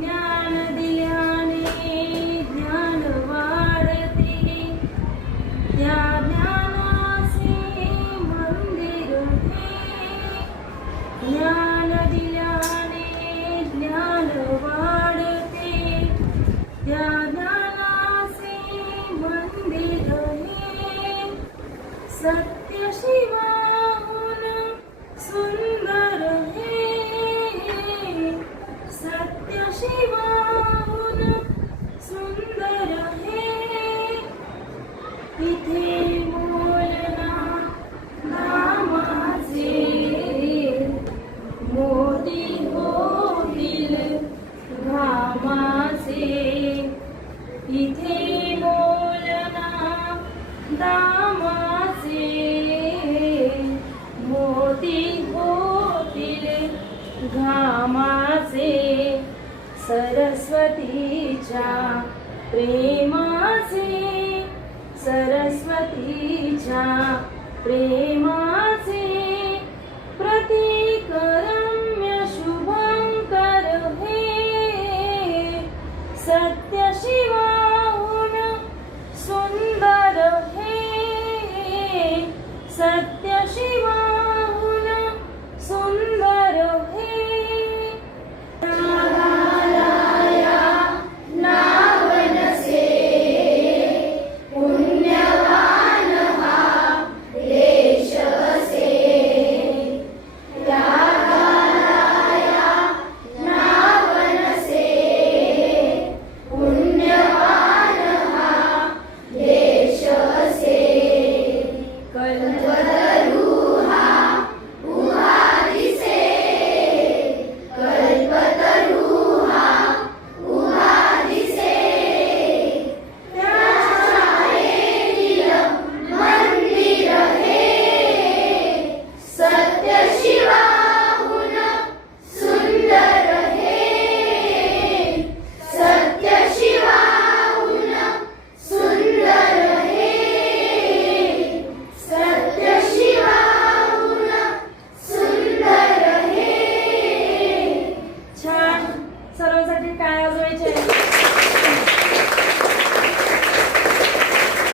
ज्ञान दिल्याने ज्ञान वाढते, त्या ज्ञानाचे मंदिर हे. ज्ञान दिल्याने ज्ञान वाढते, त्या ज्ञानाचे मंदिर हे. सत्य शिवाहून सुंदर हे, सत्य शिवाहून सुंदर हे. इथे बोलना नामाचे मोती होतील घामाचे. इथे बोलना दामाचे मोती होतील घामाचे. सरस्वतीच्या प्रेमाचे, सरस्वतीच्या प्रेमाचे प्रतीक